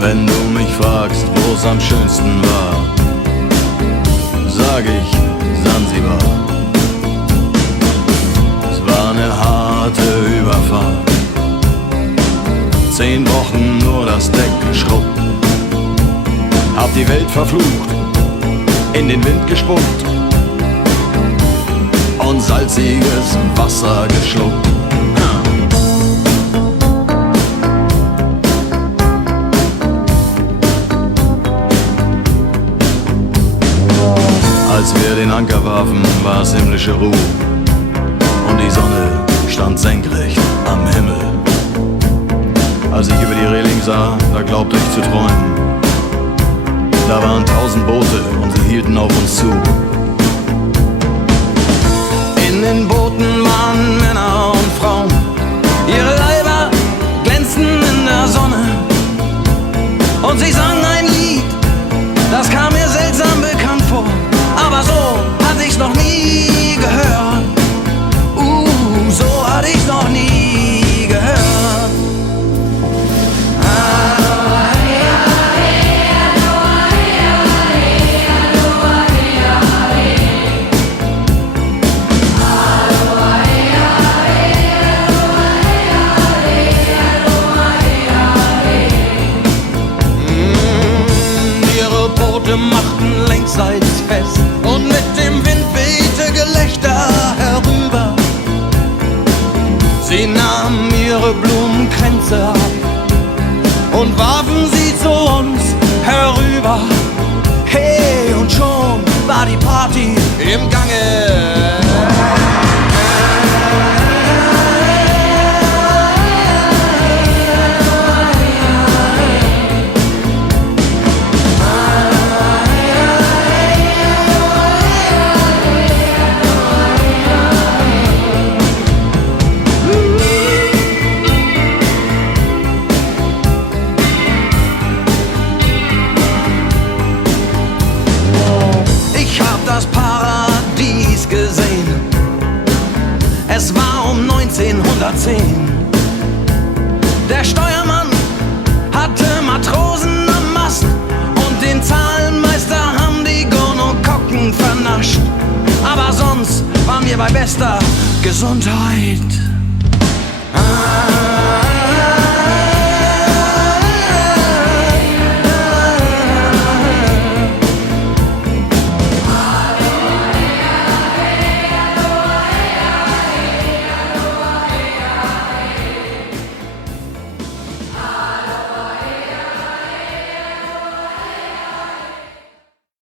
Wenn du mich fragst, wo's am schönsten war, sag ich Sansibar. Es war eine harte Überfahrt, 10 Wochen nur das Deck geschrubbt. Hab die Welt verflucht, in den Wind gespuckt und salziges Wasser geschluckt. Als wir den Anker warfen, war es himmlische Ruhe und die Sonne stand senkrecht am Himmel. Als ich über die Reling sah, da glaubte ich zu träumen. Da waren 1000 Boote und sie hielten auf uns zu. In den Booten waren Männer und Frauen, ihre Leiber glänzten in der Sonne und sie sangen ein Lied, das kam mir seltsam bekannt vor. Aber so hatte ich's noch nie gehört. So hatte ich's noch nie gehört. Ihre Boote machten längsseits fest und mit dem Wind wehte Gelächter herüber. Sie nahmen ihre Blumenkränze ab und warfen sie zu uns herüber. Hey, und schon war die Party im Gange. Das Paradies gesehen. Es war um 1910. Der Steuermann hatte Matrosen am Mast und den Zahlenmeister haben die Gonokokken vernascht. Aber sonst waren wir bei bester Gesundheit.